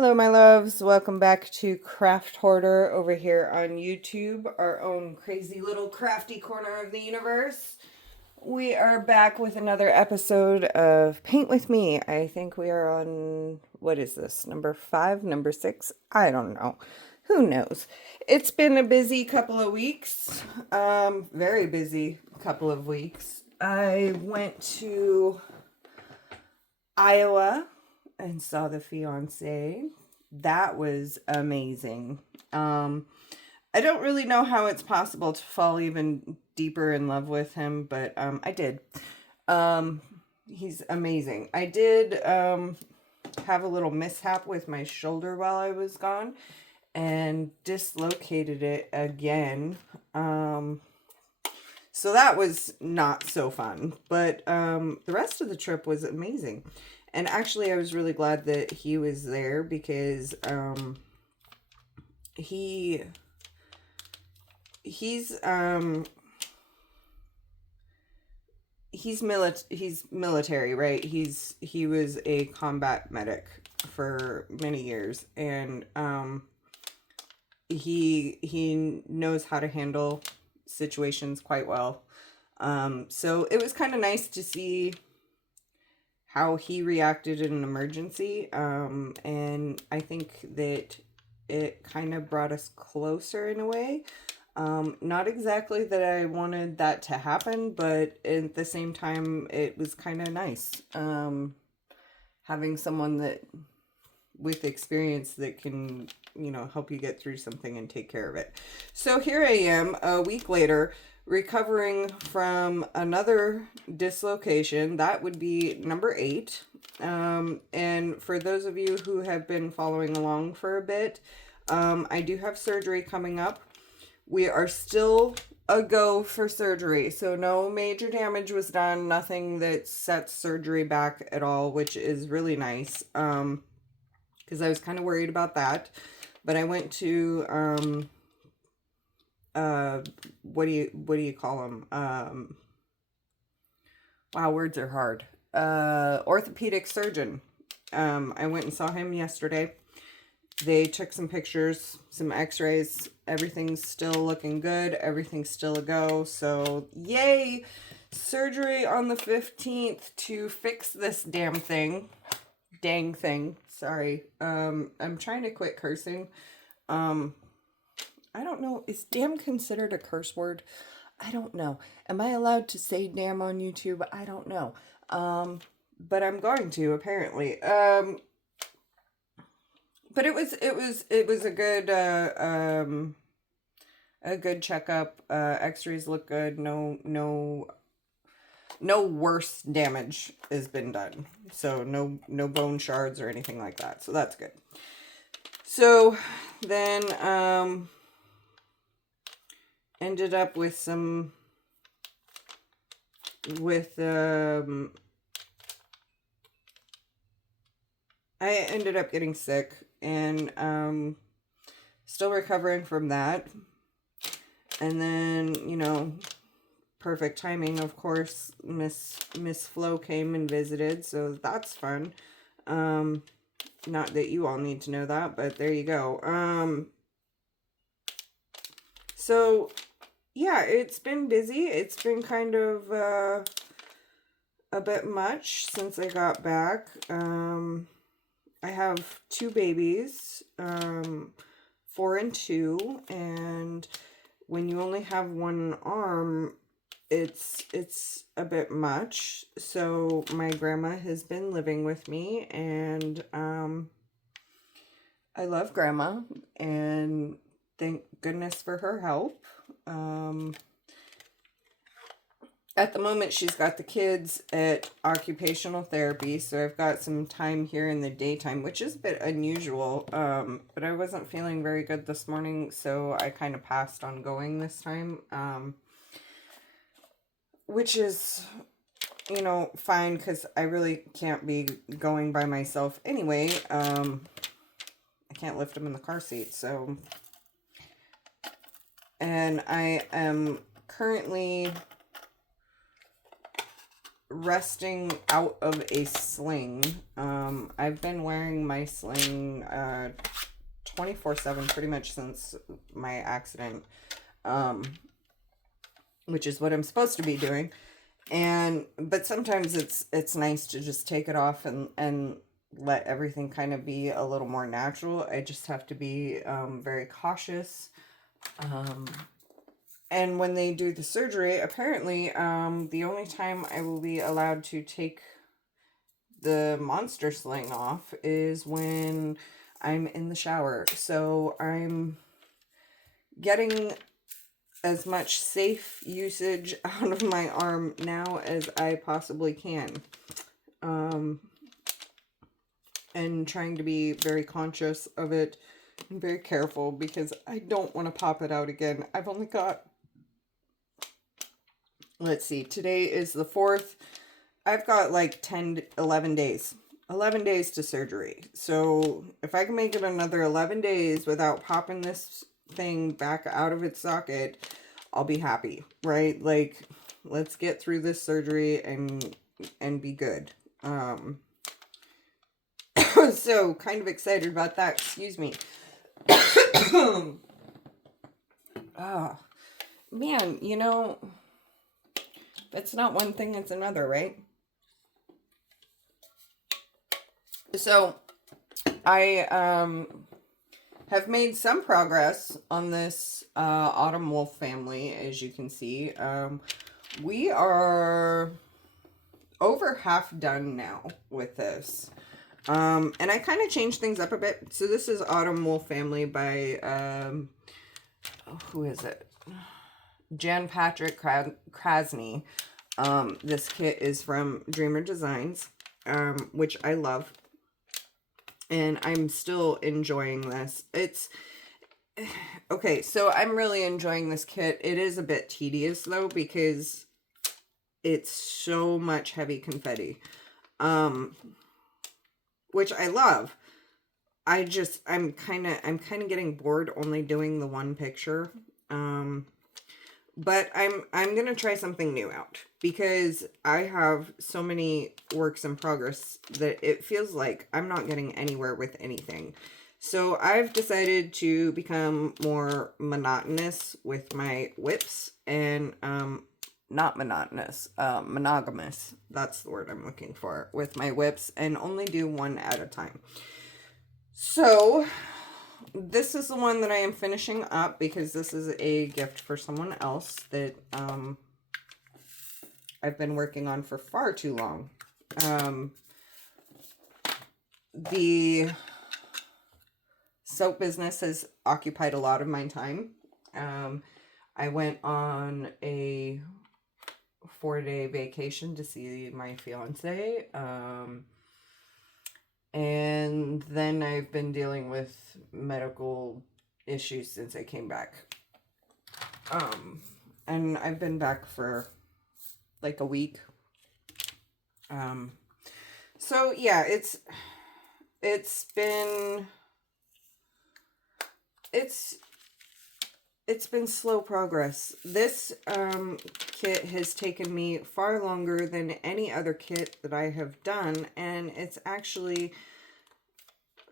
Hello, my loves. Welcome back to Craft Hoarder over here on YouTube, our own crazy little crafty corner of the universe. We are back with another episode of Paint With Me. I think we are on, what is this, number 5, number 6? I don't know. Who knows? It's been a busy couple of weeks, very busy couple of weeks. I went to Iowa and saw the fiance. That was amazing. I don't really know how it's possible to fall even deeper in love with him, but I did. He's amazing. I did have a little mishap with my shoulder while I was gone and dislocated it again. So that was not so fun, but the rest of the trip was amazing. And actually, I was really glad that he was there because he's military, right? He was a combat medic for many years, and he knows how to handle situations quite well. So it was kind of nice to see how he reacted in an emergency. And I think that it kind of brought us closer in a way. Not exactly that I wanted that to happen, but at the same time, it was kind of nice. Having someone that with experience that can, help you get through something and take care of it. So here I am a week later, recovering from another dislocation. That would be number 8. And for those of you who have been following along for a bit, I do have surgery coming up. We are still a go for surgery. So no major damage was done. Nothing that sets surgery back at all, which is really nice. Because I was kind of worried about that. But I went to what do you call them? Wow, words are hard. Orthopedic surgeon. I went and saw him yesterday. They took some pictures, some x-rays. Everything's still looking good. Everything's still a go. So yay! Surgery on the 15th to fix this damn thing. Dang thing. Sorry. I'm trying to quit cursing. I don't know. Is damn considered a curse word? I don't know. Am I allowed to say damn on YouTube? I don't know. But I'm going to apparently. But it was a good checkup. X-rays look good. No worse damage has been done. So no bone shards or anything like that. So that's good. So then ended up with I ended up getting sick and still recovering from that. And then, perfect timing, of course, Miss Flo came and visited, so that's fun. Not that you all need to know that, but there you go. So yeah, it's been busy. It's been kind of a bit much since I got back. I have 2 babies, 4 and 2, and when you only have one arm, it's a bit much. So my grandma has been living with me, and I love grandma, and thank goodness for her help. At the moment, she's got the kids at occupational therapy, so I've got some time here in the daytime, which is a bit unusual, but I wasn't feeling very good this morning, so I kind of passed on going this time, which is, fine, because I really can't be going by myself anyway. I can't lift him in the car seat, so, and I am currently resting out of a sling. I've been wearing my sling 24/7 pretty much since my accident, which is what I'm supposed to be doing. But sometimes it's nice to just take it off and let everything kind of be a little more natural. I just have to be very cautious. And when they do the surgery, apparently, the only time I will be allowed to take the monster sling off is when I'm in the shower. So I'm getting as much safe usage out of my arm now as I possibly can. And trying to be very conscious of it and very careful because I don't want to pop it out again. I've only got, let's see, today is the 4th. I've got like 11 days. 11 days to surgery. So if I can make it another 11 days without popping this thing back out of its socket, I'll be happy, right? Like, let's get through this surgery and be good. So kind of excited about that. Excuse me. Ah, man, you know, it's not one thing, it's another, right? So I have made some progress on this autumn wolf family, as you can see. We are over half done now with this. And I kind of changed things up a bit. So this is Autumn Wolf Family by, who is it? Jan Patrick Krasny. This kit is from Dreamer Designs, which I love. And I'm still enjoying this. Okay, so I'm really enjoying this kit. It is a bit tedious, though, because it's so much heavy confetti. Which I love. I'm kind of getting bored only doing the one picture. But I'm going to try something new out because I have so many works in progress that it feels like I'm not getting anywhere with anything. So I've decided to become more monotonous with my whips and not monotonous, monogamous. That's the word I'm looking for with my whips and only do one at a time. So this is the one that I am finishing up because this is a gift for someone else that I've been working on for far too long. The soap business has occupied a lot of my time. I went on a 4-day vacation to see my fiance. And then I've been dealing with medical issues since I came back. And I've been back for like a week. So yeah, it's been slow progress. This kit has taken me far longer than any other kit that I have done, and it's actually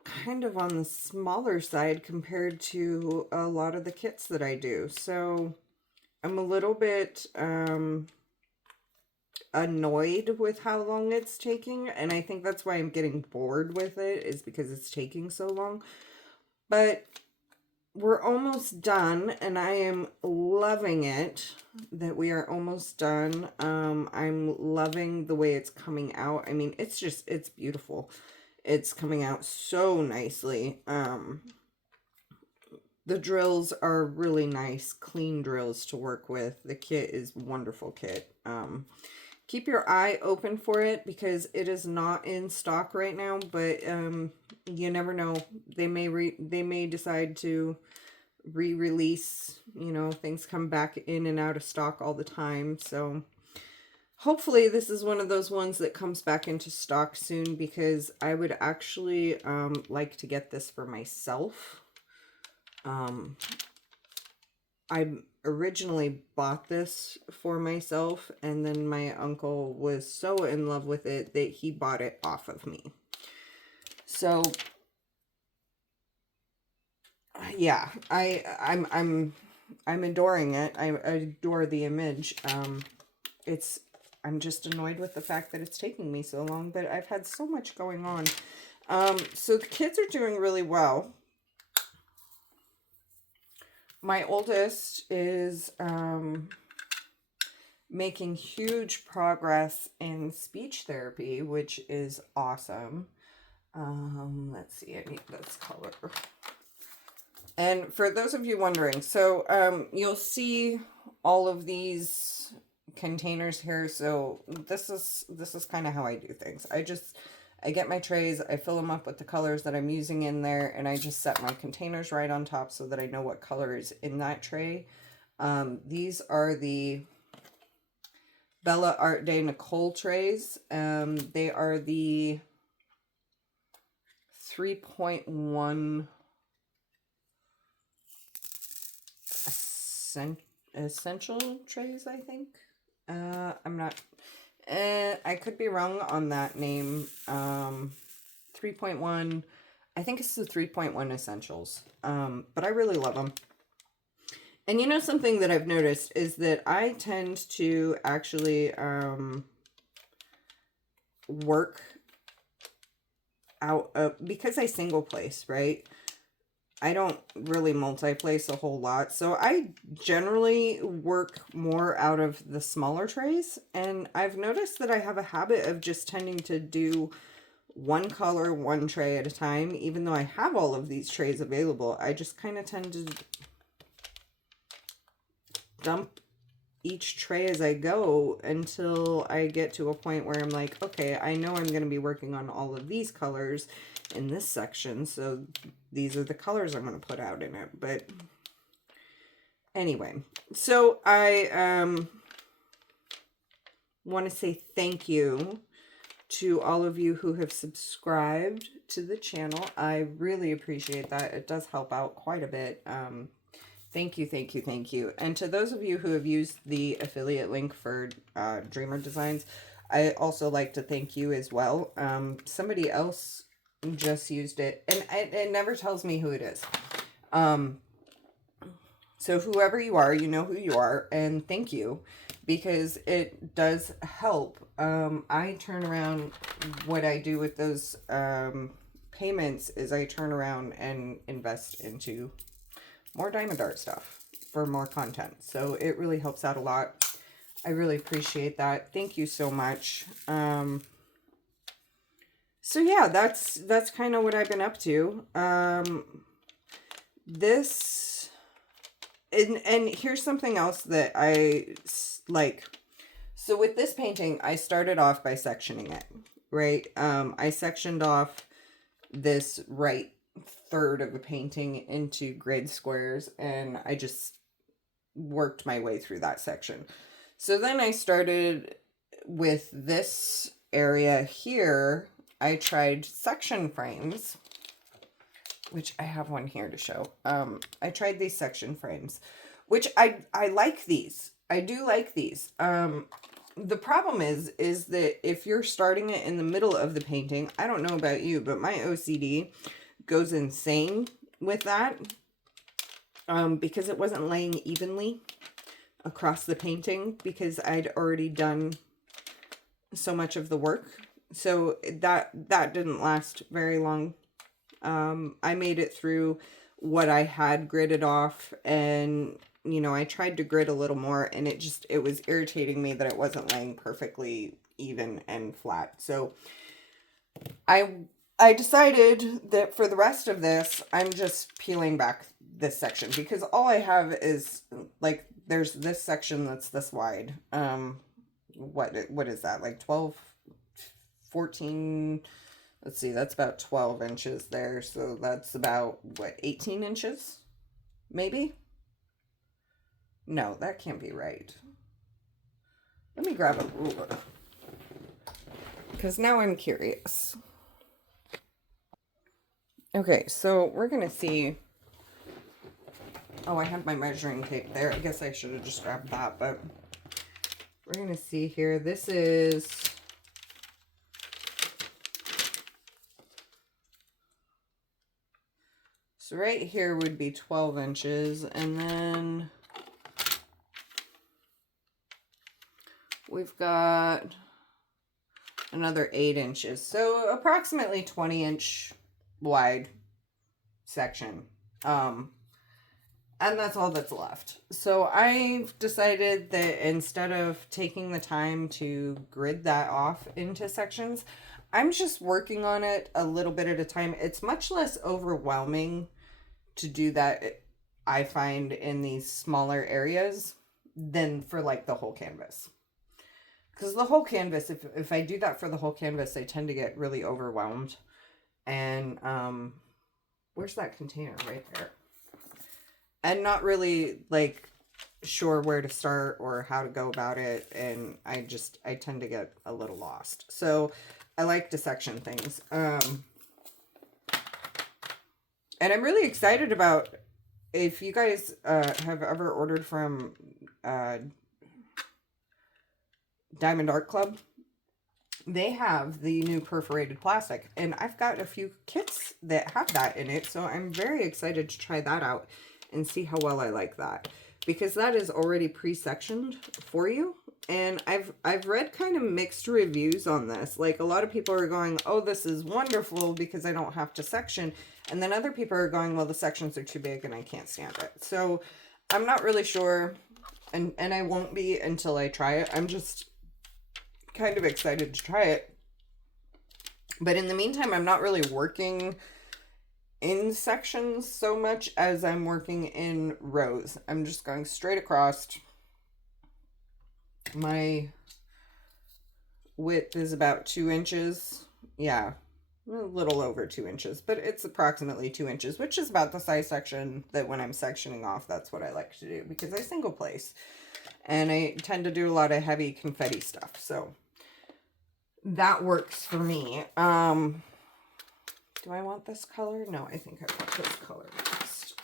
kind of on the smaller side compared to a lot of the kits that I do. So I'm a little bit annoyed with how long it's taking, and I think that's why I'm getting bored with it, is because it's taking so long. But we're almost done, and I am loving it that we are almost done. I'm loving the way it's coming out. I mean, it's beautiful. It's coming out so nicely. The drills are really nice, clean drills to work with. The kit is a wonderful kit. Keep your eye open for it because it is not in stock right now, but you never know. They may decide to re-release. You know, things come back in and out of stock all the time. So hopefully this is one of those ones that comes back into stock soon because I would actually like to get this for myself. I originally bought this for myself, and then my uncle was so in love with it that he bought it off of me. So yeah, I'm adoring it. I adore the image. It's I'm just annoyed with the fact that it's taking me so long, but I've had so much going on. So the kids are doing really well. My oldest is making huge progress in speech therapy, which is awesome. Let's see, I need this color. And for those of you wondering, so you'll see all of these containers here. So this is kind of how I do things. I get my trays, I fill them up with the colors that I'm using in there, and I just set my containers right on top so that I know what color is in that tray. These are the Bella Art Day Nicole trays. They are the 3.1 essential trays, I think. I'm not, I could be wrong on that name. 3.1, I think it's the 3.1 essentials. But I really love them. And you know, something that I've noticed is that I tend to actually work out of, because I single place, right? I don't really multi-place a whole lot. So I generally work more out of the smaller trays. And I've noticed that I have a habit of just tending to do one color, one tray at a time. Even though I have all of these trays available, I just kind of tend to dump each tray as I go until I get to a point where I'm like, okay, I know I'm going to be working on all of these colors in this section, so these are the colors I'm going to put out in it. But anyway, so I want to say thank you to all of you who have subscribed to the channel. I really appreciate that. It does help out quite a bit. Thank you, thank you, thank you. And to those of you who have used the affiliate link for Dreamer Designs, I also like to thank you as well. Somebody else just used it, and it never tells me who it is. So whoever you are, you know who you are, and thank you, because it does help. I turn around, what I do with those payments is I turn around and invest into more diamond art stuff for more content. So it really helps out a lot. I really appreciate that. Thank you so much. So yeah, that's kind of what I've been up to. This, and here's something else that I like. So with this painting, I started off by sectioning it, right? I sectioned off this right third of a painting into grid squares, and I just worked my way through that section. So then I started with this area here. I tried section frames, which I have one here to show. I tried these section frames, which I like these. I do like these. The problem is that if you're starting it in the middle of the painting, I don't know about you, but my OCD goes insane with that, because it wasn't laying evenly across the painting, because I'd already done so much of the work. So that didn't last very long. I made it through what I had gridded off, and you know, I tried to grid a little more, and it was irritating me that it wasn't laying perfectly even and flat. So I decided that for the rest of this, I'm just peeling back this section, because all I have is, like, there's this section that's this wide. What is that? Like 12, 14, let's see, that's about 12 inches there. So that's about, what, 18 inches? Maybe? No, that can't be right. Let me grab a ruler, because now I'm curious. Okay, so we're going to see Oh, I had my measuring tape there. I guess I should have just grabbed that, but we're going to see here. This is... So right here would be 12 inches, and then we've got another 8 inches. So approximately 20-inch wide section. And that's all that's left. So I've decided that instead of taking the time to grid that off into sections, I'm just working on it a little bit at a time. It's much less overwhelming to do that, I find, in these smaller areas than for like the whole canvas. Because the whole canvas, if I do that for the whole canvas, I tend to get really overwhelmed. And where's that container? Right there. And not really like sure where to start or how to go about it, and I tend to get a little lost. So I like to section things. And I'm really excited about, if you guys have ever ordered from Diamond Art Club, they have the new perforated plastic, and I've got a few kits that have that in it, so I'm very excited to try that out and see how well I like that, because that is already pre-sectioned for you. And I've read kind of mixed reviews on this. Like, a lot of people are going, oh, this is wonderful because I don't have to section, and then other people are going, well, the sections are too big and I can't stand it. So I'm not really sure, and I won't be until I try it. I'm just kind of excited to try it. But in the meantime, I'm not really working in sections so much as I'm working in rows. I'm just going straight across. My width is about 2 inches. Yeah, a little over 2 inches, but it's approximately 2 inches, which is about the size section that when I'm sectioning off, that's what I like to do, because I single place and I tend to do a lot of heavy confetti stuff. So that works for me. Do I want this color? No, I think I want this color next.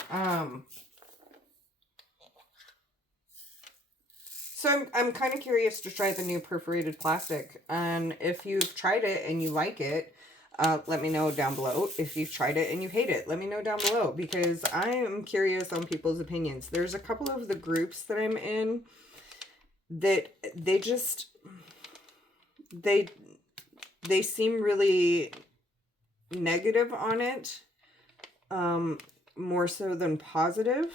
So I'm kind of curious to try the new perforated plastic. And if you've tried it and you like it, let me know down below. If you've tried it and you hate it, let me know down below, because I am curious on people's opinions. There's a couple of the groups that I'm in that they seem really negative on it, more so than positive,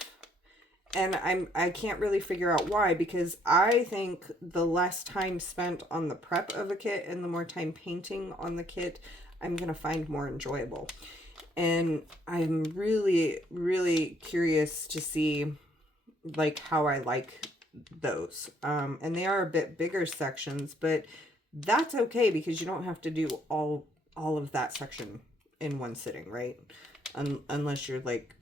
and I can't really figure out why, because I think the less time spent on the prep of a kit and the more time painting on the kit, I'm gonna find more enjoyable. And I'm really, really curious to see like how I like those. And they are a bit bigger sections, but that's okay, because you don't have to do all of that section in one sitting, right? Unless you're like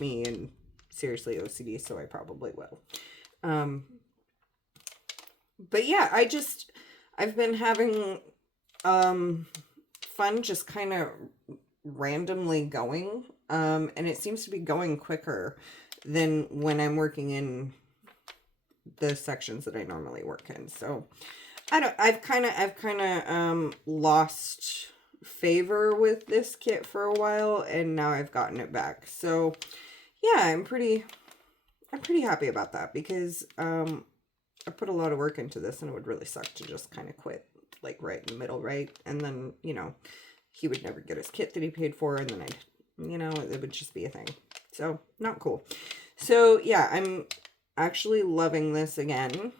me and seriously OCD, so I probably will. But yeah, I've been having fun just kind of randomly going, and it seems to be going quicker than when I'm working in the sections that I normally work in. So I've kind of lost favor with this kit for a while, and now I've gotten it back. So yeah, I'm pretty happy about that, because I put a lot of work into this, and it would really suck to just kind of quit like right in the middle, right? And then, you know, he would never get his kit that he paid for, and then it would just be a thing. So not cool. So yeah, I'm actually loving this again.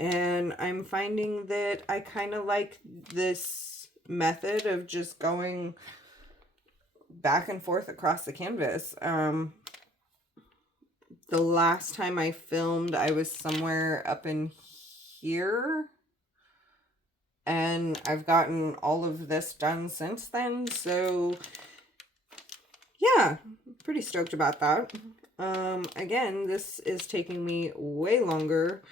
And I'm finding that I kind of like this method of just going back and forth across the canvas. The last time I filmed, I was somewhere up in here. And I've gotten all of this done since then. So yeah, pretty stoked about that. Again, this is taking me way longer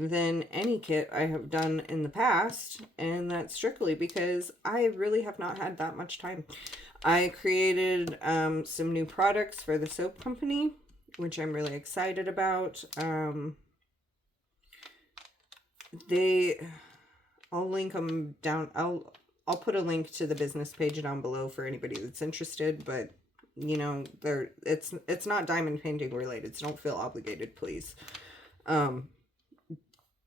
than any kit I have done in the past, and that's strictly because I really have not had that much time. I created some new products for the soap company, which I'm really excited about. I'll link them down. I'll put a link to the business page down below for anybody that's interested, but you know, it's not diamond painting related, so don't feel obligated, please.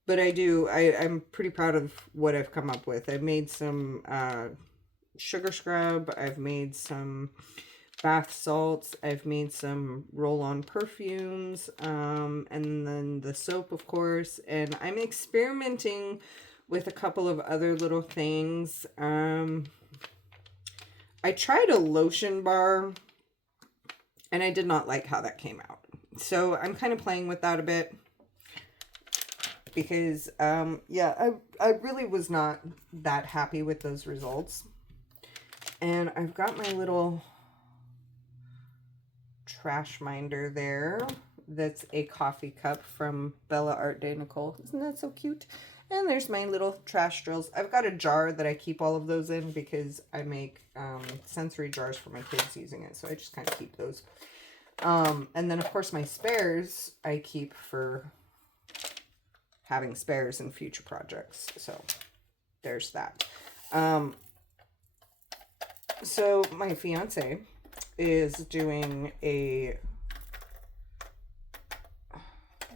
But I'm pretty proud of what I've come up with. I've made some sugar scrub, I've made some bath salts, I've made some roll-on perfumes, and then the soap, of course, and I'm experimenting with a couple of other little things. I tried a lotion bar, and I did not like how that came out. So I'm kind of playing with that a bit. Because, yeah, I really was not that happy with those results. And I've got my little trash minder there. That's a coffee cup from Bella Art de Nicole. Isn't that so cute? And there's my little trash drills. I've got a jar that I keep all of those in because I make sensory jars for my kids using it. So I just kind of keep those. And then, of course, my spares I keep for having spares in future projects. So there's that. So my fiance is doing a,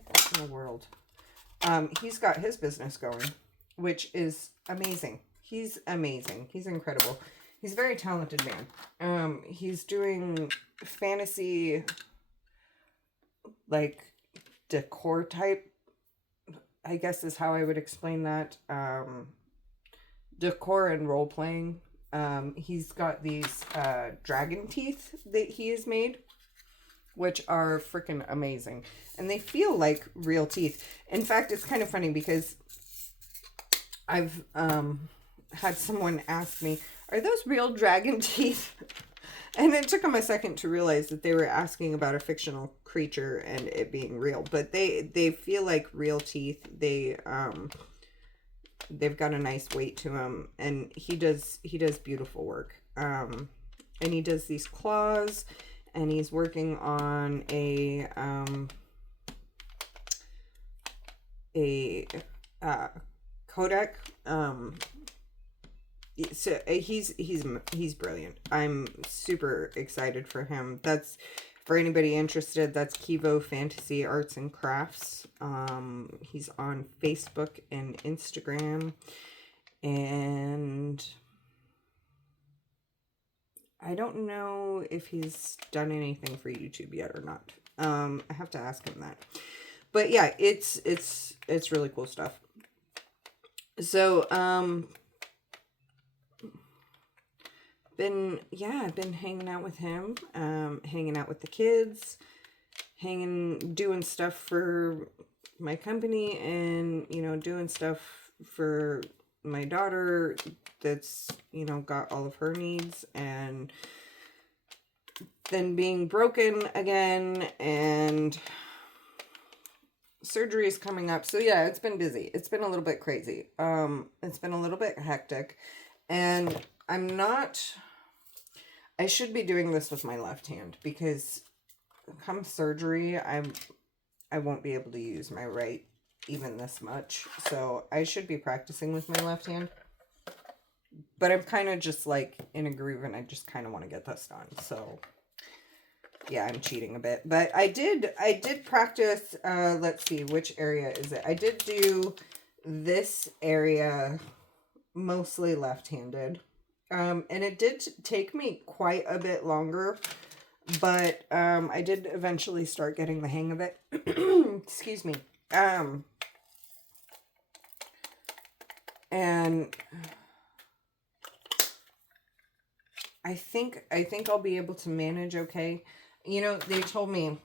what in the world? He's got his business going, which is amazing. He's amazing. He's incredible. He's a very talented man. He's doing fantasy, like, decor type, I guess is how I would explain that. Decor and role playing. He's got these dragon teeth that he has made, which are freaking amazing. And they feel like real teeth. In fact, it's kind of funny because I've had someone ask me, are those real dragon teeth? And it took them a second to realize that they were asking about a fictional creature and it being real. But they feel like real teeth. They've got a nice weight to them, and he does beautiful work. And he does these claws, and he's working on a Kodak. So he's brilliant. I'm super excited for him. That's, for anybody interested, that's Kivo Fantasy Arts and Crafts. He's on Facebook and Instagram, and I don't know if he's done anything for YouTube yet or not. I have to ask him that. But yeah, it's really cool stuff. So I've been hanging out with him, hanging out with the kids, doing stuff for my company, and, you know, doing stuff for my daughter that's, you know, got all of her needs, and then being broken again, and surgery is coming up. So yeah, it's been busy. It's been a little bit crazy. It's been a little bit hectic, and I should be doing this with my left hand, because come surgery, I won't be able to use my right even this much. So I should be practicing with my left hand. But I'm kind of just like in a groove, and I just kind of want to get this done. So yeah, I'm cheating a bit. But I did practice, let's see, which area is it? I did do this area mostly left-handed. And it did take me quite a bit longer, but I did eventually start getting the hang of it. Excuse me. And I think I'll be able to manage okay. You know, they told me,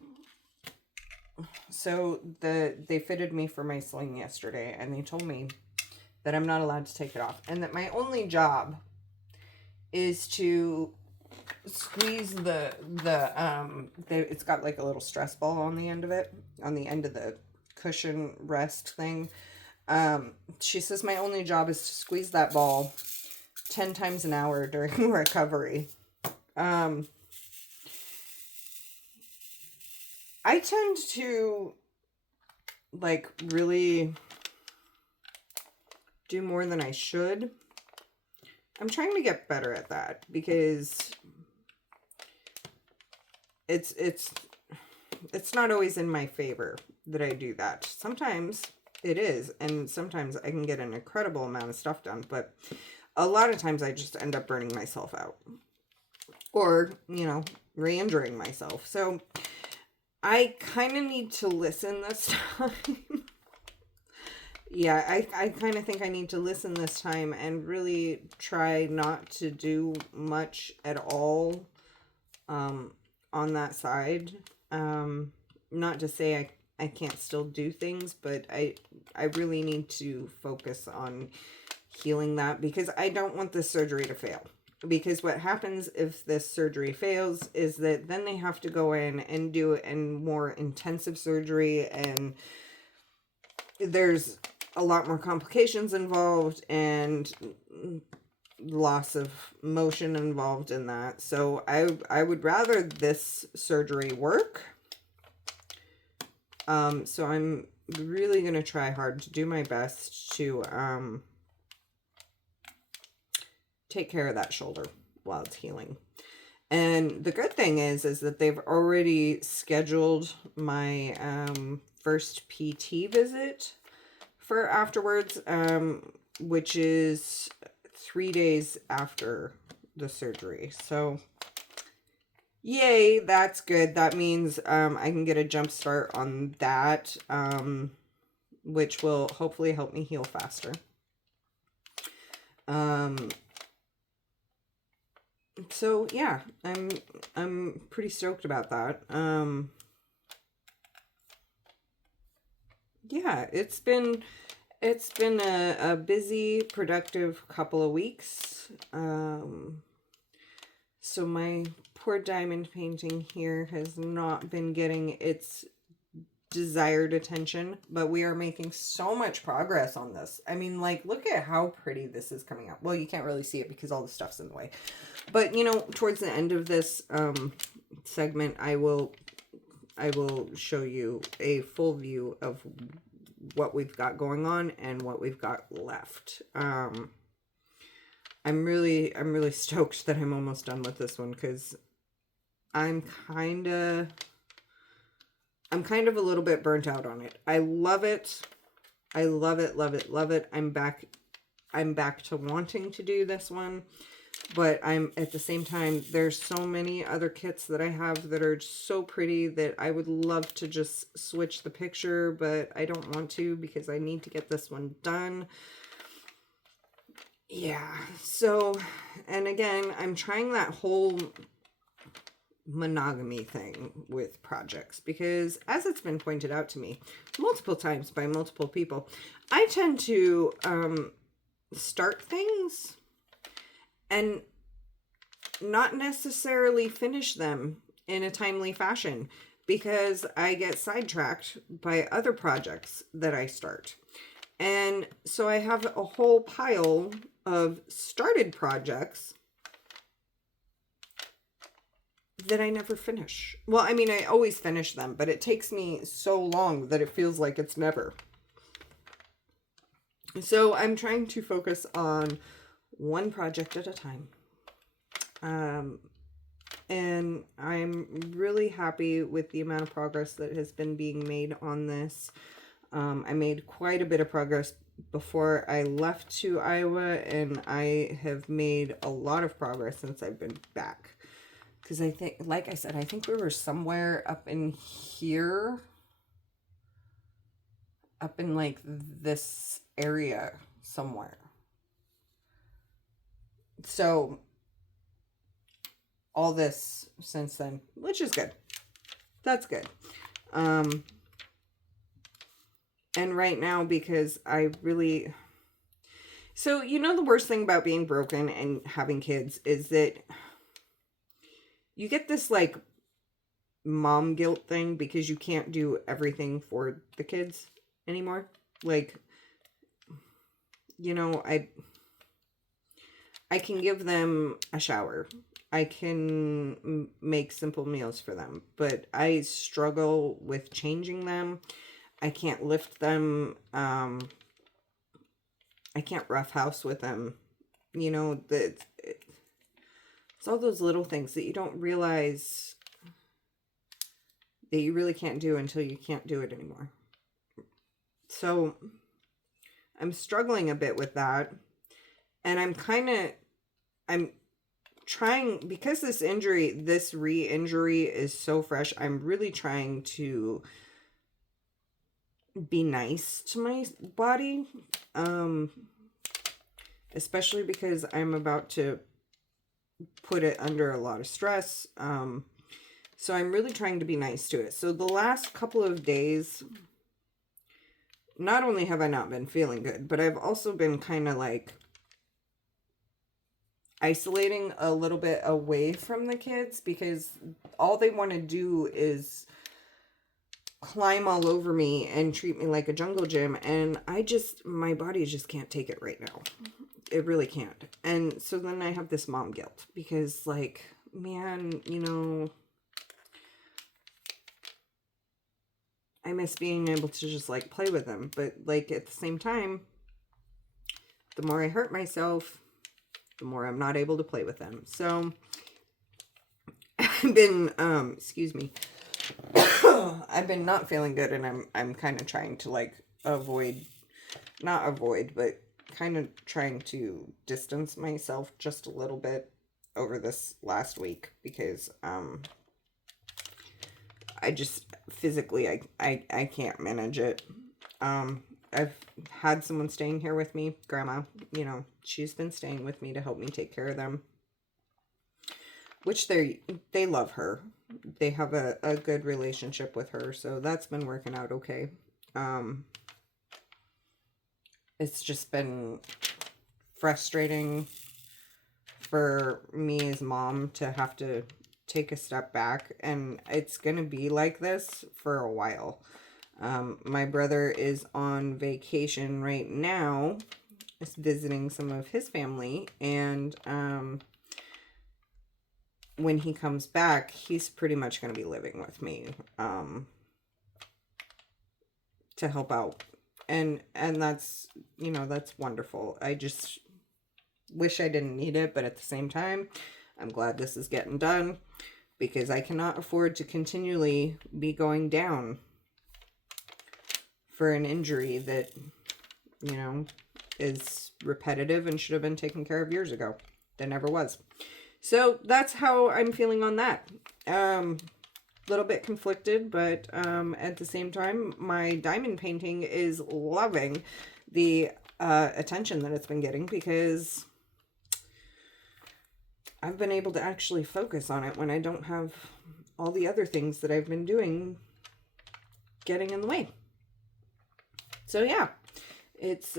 so they fitted me for my sling yesterday, and they told me that I'm not allowed to take it off, and that my only job is to squeeze it's got like a little stress ball on the end of it, on the end of the cushion rest thing. She says my only job is to squeeze that ball 10 times an hour during recovery. I tend to like really do more than I should. I'm trying to get better at that because it's not always in my favor that I do that. Sometimes it is, and sometimes I can get an incredible amount of stuff done, but a lot of times I just end up burning myself out or, re-injuring myself. So I kind of need to listen this time. Yeah, I kind of think I need to listen this time and really try not to do much at all on that side. Not to say I can't still do things, but I really need to focus on healing that because I don't want this surgery to fail. Because what happens if this surgery fails is that then they have to go in and do a more intensive surgery, and there's a lot more complications involved and loss of motion involved in that. So I would rather this surgery work. So I'm really going to try hard to do my best to take care of that shoulder while it's healing. And the good thing is that they've already scheduled my first PT visit for afterwards, which is 3 days after the surgery. So yay, that's good. That means I can get a jump start on that, which will hopefully help me heal faster. So yeah, I'm pretty stoked about that. Yeah, it's been a busy, productive couple of weeks. So my poor diamond painting here has not been getting its desired attention, but we are making so much progress on this. I mean, like, look at how pretty this is coming out. Well, you can't really see it because all the stuff's in the way. But, towards the end of this segment, I will show you a full view of what we've got going on and what we've got left. I'm really stoked that I'm almost done with this one because I'm kind of a little bit burnt out on it. I love it. I love it, love it, love it. I'm back to wanting to do this one. But I'm at the same time, there's so many other kits that I have that are so pretty that I would love to just switch the picture, but I don't want to because I need to get this one done. Yeah, so, and again, I'm trying that whole monogamy thing with projects because, as it's been pointed out to me multiple times by multiple people, I tend to start things and not necessarily finish them in a timely fashion because I get sidetracked by other projects that I start. And so I have a whole pile of started projects that I never finish. Well, I mean, I always finish them, but it takes me so long that it feels like it's never. So I'm trying to focus on one project at a time. And I'm really happy with the amount of progress that has been being made on this. I made quite a bit of progress before I left to Iowa, and I have made a lot of progress since I've been back. Because I think, like I said, I think we were somewhere up in here, up in like this area somewhere. So all this since then, which is good. That's good. And right now, because I really... So, the worst thing about being broken and having kids is that you get this, like, mom guilt thing because you can't do everything for the kids anymore. Like, you know, I can give them a shower. I can make simple meals for them, but I struggle with changing them. I can't lift them. I can't roughhouse with them. You know, it's all those little things that you don't realize that you really can't do until you can't do it anymore. So I'm struggling a bit with that. And I'm trying, because this re-injury is so fresh, I'm really trying to be nice to my body. Especially because I'm about to put it under a lot of stress. So I'm really trying to be nice to it. So the last couple of days, not only have I not been feeling good, but I've also been kind of like isolating a little bit away from the kids because all they want to do is climb all over me and treat me like a jungle gym. And my body just can't take it right now. It really can't. And so then I have this mom guilt because, like, man, you know, I miss being able to just like play with them. But like at the same time, the more I hurt myself, the more I'm not able to play with them. So I've been, excuse me, I've been not feeling good, and I'm kind of trying to like not avoid, but kind of trying to distance myself just a little bit over this last week because I just physically I can't manage it. I've had someone staying here with me, grandma, you know, she's been staying with me to help me take care of them, which they love her. They have a good relationship with her, so that's been working out okay. It's just been frustrating for me as mom to have to take a step back, and it's gonna be like this for a while. My brother is on vacation right now, is visiting some of his family, and when he comes back, he's pretty much going to be living with me to help out. And that's, you know, that's wonderful. I just wish I didn't need it, but at the same time, I'm glad this is getting done because I cannot afford to continually be going down for an injury that, you know, is repetitive and should have been taken care of years ago. That never was. So that's how I'm feeling on that. Little bit conflicted, but at the same time, my diamond painting is loving the attention that it's been getting because I've been able to actually focus on it when I don't have all the other things that I've been doing getting in the way. So yeah, it's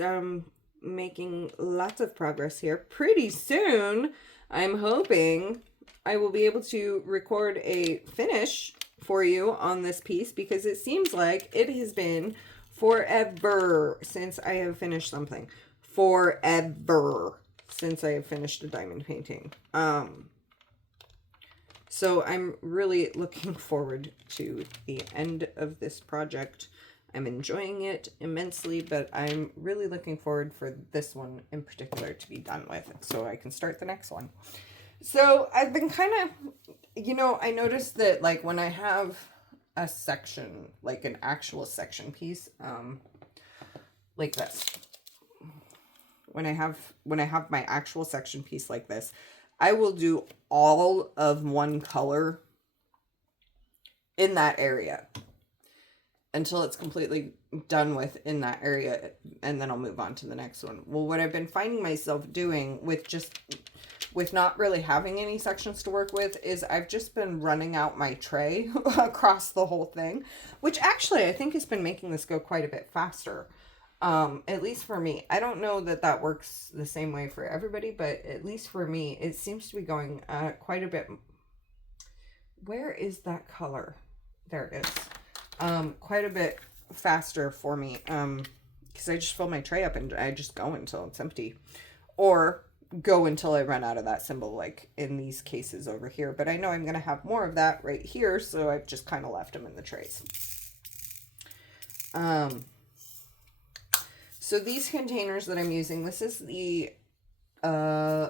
making lots of progress here. Pretty soon, I'm hoping I will be able to record a finish for you on this piece because it seems like it has been forever since I have finished something. Forever since I have finished a diamond painting. So I'm really looking forward to the end of this project. I'm enjoying it immensely, but I'm really looking forward for this one in particular to be done with so I can start the next one. So I've been kind of, you know, I noticed that like when I have a section, like an actual section piece, like this, when I have my actual section piece like this, I will do all of one color in that area until it's completely done with in that area, and then I'll move on to the next one. Well, what I've been finding myself doing with not really having any sections to work with is I've just been running out my tray across the whole thing, which actually I think has been making this go quite a bit faster. At least for me. I don't know that that works the same way for everybody, but at least for me, it seems to be going quite a bit where is that color? There it is. Quite a bit faster for me. Because I just fill my tray up and I just go until it's empty. Or go until I run out of that symbol, like in these cases over here. But I know I'm going to have more of that right here, so I've just kind of left them in the trays. So these containers that I'm using, this is the, God,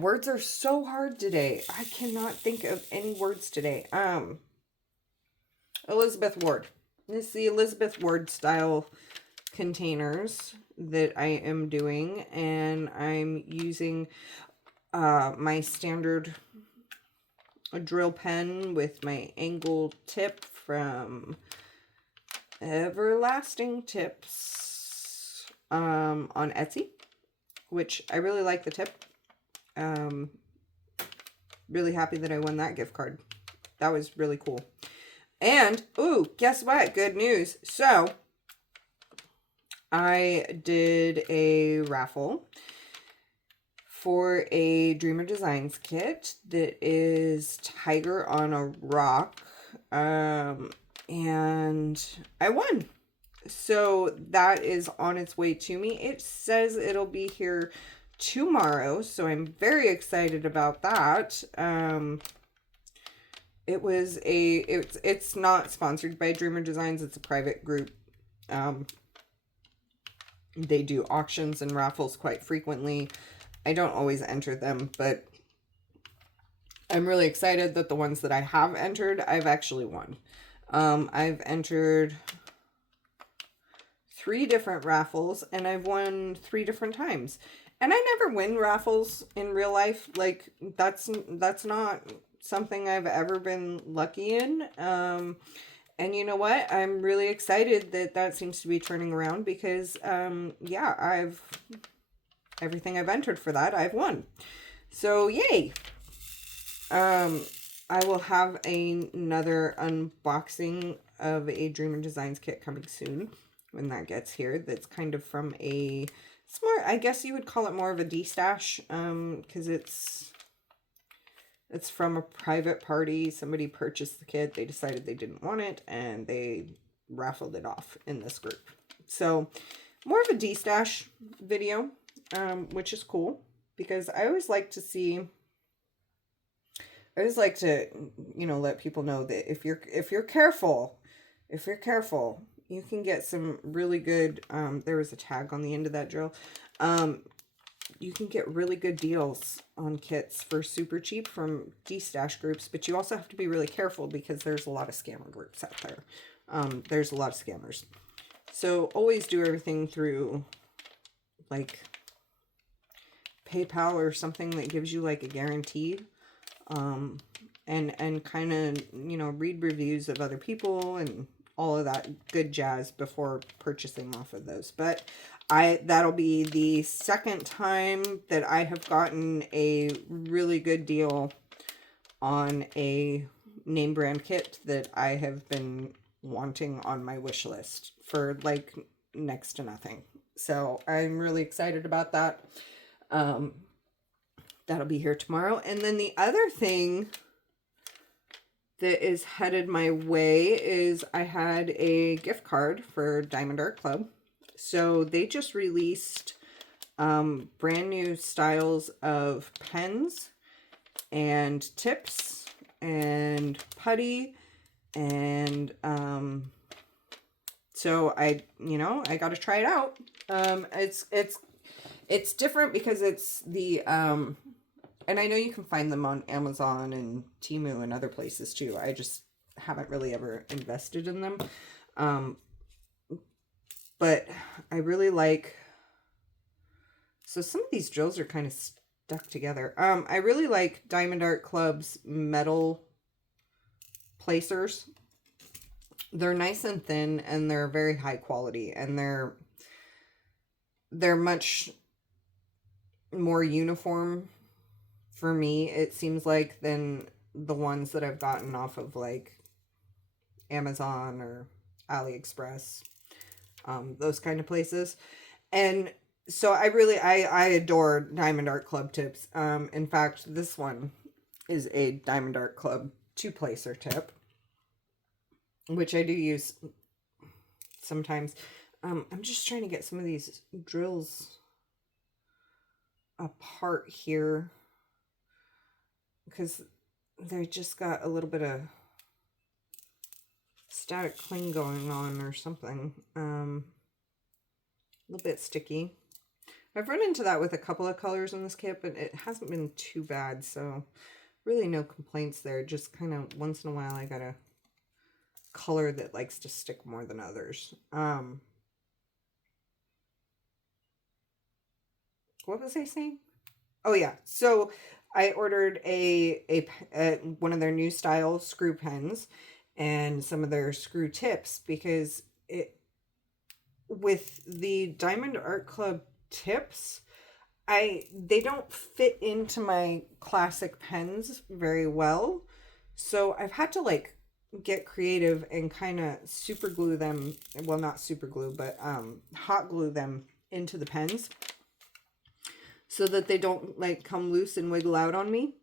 words are so hard today. I cannot think of any words today. Elizabeth Ward. This is the Elizabeth Ward style containers that I am doing, and I'm using my standard drill pen with my angled tip from Everlasting Tips on Etsy, which I really like the tip. Really happy that I won that gift card. That was really cool. And, ooh, guess what? Good news. So, I did a raffle for a Dreamer Designs kit that is Tiger on a Rock. And I won. So that is on its way to me. It says it'll be here tomorrow, so I'm very excited about that. It's not sponsored by Dreamer Designs. It's a private group. They do auctions and raffles quite frequently. I don't always enter them, but I'm really excited that the ones that I have entered, I've actually won. I've entered 3 different raffles, and I've won 3 different times. And I never win raffles in real life. Like, that's not something I've ever been lucky in. And you know what? I'm really excited that seems to be turning around because, yeah, everything I've entered for that, I've won. So, yay! I will have another unboxing of a Dreamer Designs kit coming soon when that gets here. That's kind of from it's more, I guess you would call it more of a D-stash, because it's from a private party. Somebody purchased the kit, they decided they didn't want it, and they raffled it off in this group. So, more of a D-stash video, which is cool, because I always like to, you know, let people know that if you're careful, you can get some really good, there was a tag on the end of that drill. You can get really good deals on kits for super cheap from D-stash groups, but you also have to be really careful because there's a lot of scammer groups out there. There's a lot of scammers. So always do everything through like PayPal or something that gives you like a guarantee. And kind of, you know, read reviews of other people and all of that good jazz before purchasing off of those. But that'll be the second time that I have gotten a really good deal on a name brand kit that I have been wanting on my wish list for like next to nothing. So I'm really excited about that. That'll be here tomorrow. And then the other thing that is headed my way is I had a gift card for Diamond Art Club. So they just released brand new styles of pens and tips and putty. And so I got to try it out. It's different because it's the and I know you can find them on Amazon and Temu and other places too. I just haven't really ever invested in them. But I really like, so some of these drills are kind of stuck together. I really like Diamond Art Club's metal placers. They're nice and thin and they're very high quality, and they're much more uniform for me, it seems like, than the ones that I've gotten off of like Amazon or AliExpress, those kind of places. And so I adore Diamond Art Club tips. In fact, this one is a Diamond Art Club 2-placer tip, which I do use sometimes. I'm just trying to get some of these drills apart here because they just got a little bit of static cling going on or something. A little bit sticky. I've run into that with a couple of colors in this kit, but it hasn't been too bad, so really no complaints there. Just kind of once in a while I got a color that likes to stick more than others. What was I saying? Oh yeah, so I ordered a one of their new style screw pens and some of their screw tips because with the Diamond Art Club tips, they don't fit into my classic pens very well. So I've had to like get creative and kind of super glue them. Well, not super glue, but hot glue them into the pens so that they don't like come loose and wiggle out on me.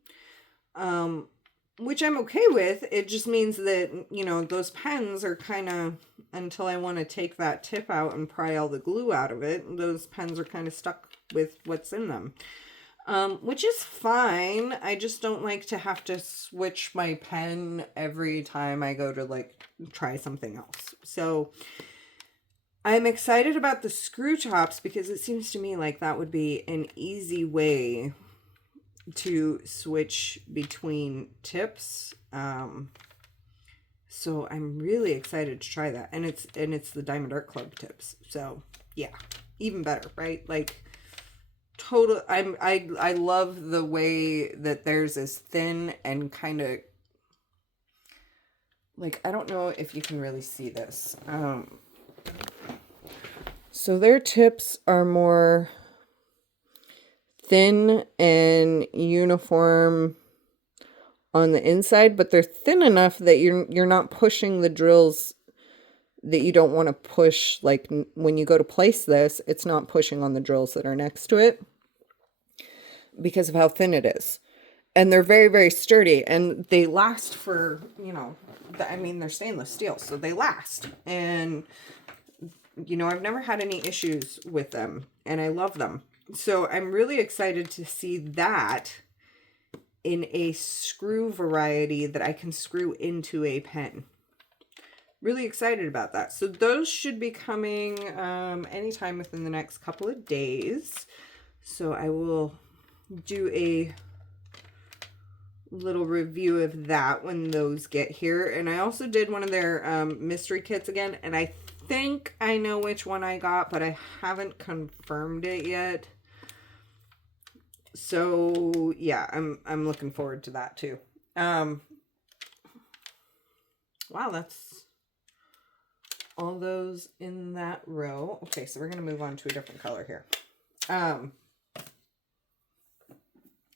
Which I'm okay with. It just means that, you know, those pens are kind of, until I want to take that tip out and pry all the glue out of it, those pens are kind of stuck with what's in them. Which is fine. I just don't like to have to switch my pen every time I go to like try something else. So I'm excited about the screw tops because it seems to me like that would be an easy way to switch between tips. So I'm really excited to try that. And it's the Diamond Art Club tips. So yeah, even better, right? Like total I love the way that theirs is thin and kind of like, I don't know if you can really see this. So their tips are more thin and uniform on the inside, but they're thin enough that you're not pushing the drills that you don't want to push. Like when you go to place this, it's not pushing on the drills that are next to it because of how thin it is. And they're very, very sturdy, and they last for, you know, I mean, they're stainless steel, so they last. And, you know, I've never had any issues with them, and I love them. So I'm really excited to see that in a screw variety that I can screw into a pen. Really excited about that. So those should be coming anytime within the next couple of days. So I will do a little review of that when those get here. And I also did one of their mystery kits again, and I think I know which one I got, but I haven't confirmed it yet. So yeah, I'm looking forward to that too. Wow, that's all those in that row. Okay, so we're gonna move on to a different color here.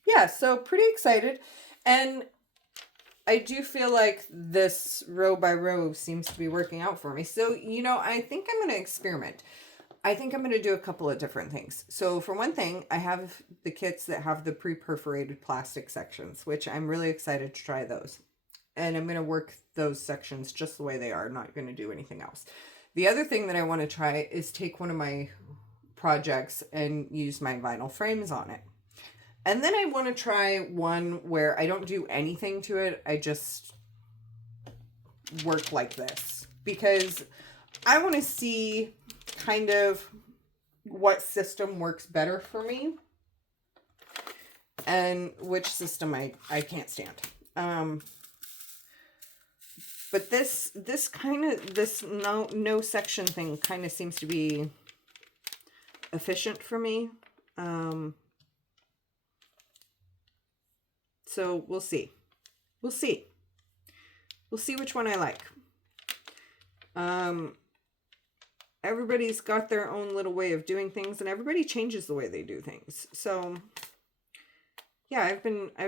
Yeah, so pretty excited. And I do feel like this row by row seems to be working out for me. So, you know, I think I'm going to experiment. I think I'm going to do a couple of different things. So for one thing, I have the kits that have the pre-perforated plastic sections, which I'm really excited to try those. And I'm going to work those sections just the way they are. I'm not going to do anything else. The other thing that I want to try is take one of my projects and use my vinyl frames on it. And then I want to try one where I don't do anything to it. I just work like this. Because I want to see kind of what system works better for me. And which system I can't stand. But this no section thing kind of seems to be efficient for me. So we'll see. We'll see. We'll see which one I like. Everybody's got their own little way of doing things, and everybody changes the way they do things. So yeah, I've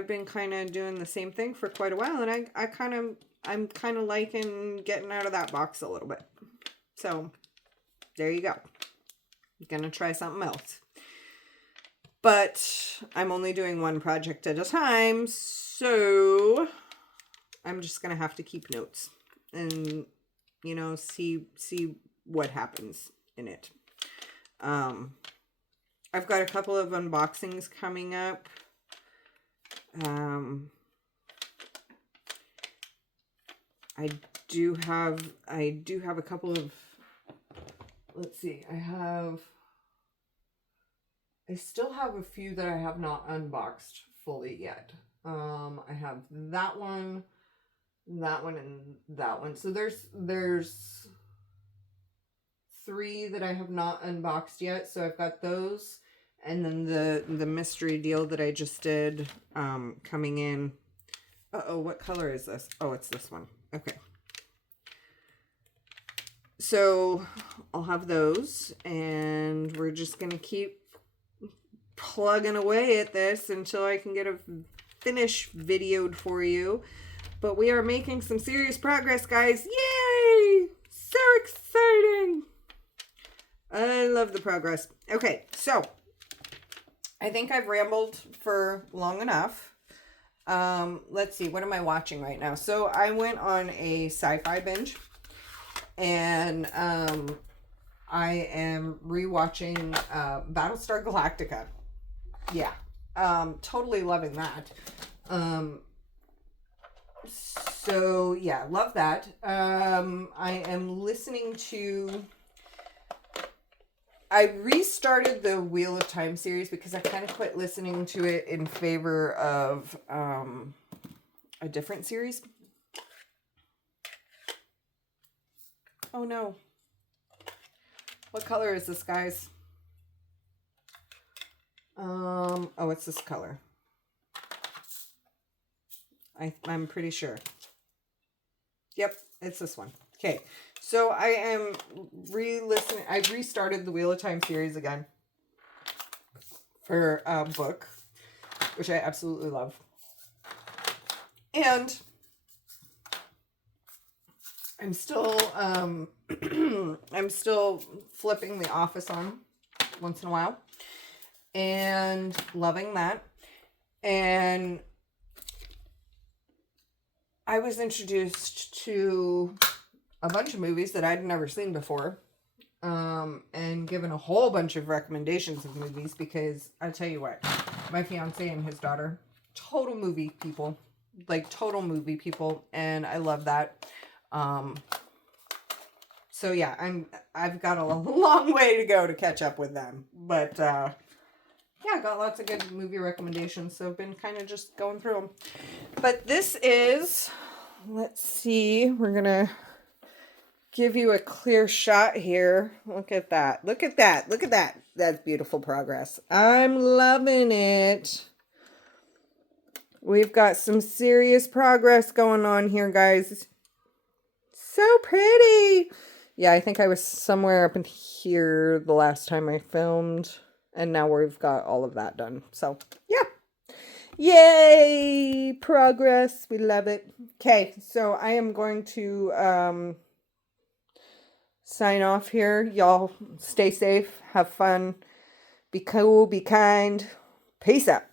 been kind of doing the same thing for quite a while, and I'm kind of liking getting out of that box a little bit. So there you go. I'm gonna try something else. But I'm only doing one project at a time, so I'm just going to have to keep notes and, you know, see what happens in it. I've got a couple of unboxings coming up. I do have a couple of, let's see, I still have a few that I have not unboxed fully yet. I have that one, and that one. So there's 3 that I have not unboxed yet. So I've got those, and then the mystery deal that I just did coming in. Uh-oh, what color is this? Oh, it's this one. Okay. So I'll have those, and we're just going to keep plugging away at this until I can get a finish videoed for you. But we are making some serious progress, guys. Yay! So exciting! I love the progress. Okay, so I think I've rambled for long enough. Let's see, what am I watching right now? So I went on a sci-fi binge, and I am rewatching Battlestar Galactica. Yeah, totally loving that. So yeah, love that. I am listening to, I restarted the Wheel of Time series because I kind of quit listening to it in favor of a different series. Oh no. What color is this, guys? Oh, it's this color. I'm pretty sure. Yep, it's this one. Okay, so I am re-listening. I've restarted the Wheel of Time series again for a book, which I absolutely love. And I'm still I'm still flipping The Office on once in a while and loving that. And I was introduced to a bunch of movies that I'd never seen before, and given a whole bunch of recommendations of movies because I tell you what, my fiance and his daughter, total movie people, and I love that. So yeah, I've got a long way to go to catch up with them, but yeah, got lots of good movie recommendations, so I've been kind of just going through them. But this is, let's see, we're gonna give you a clear shot here. Look at that. Look at that. Look at that. That's beautiful progress. I'm loving it. We've got some serious progress going on here, guys. So pretty. Yeah, I think I was somewhere up in here the last time I filmed, and now we've got all of that done. So, yeah. Yay! Progress. We love it. Okay, so I am going to sign off here. Y'all stay safe, have fun, be cool, be kind. Peace out.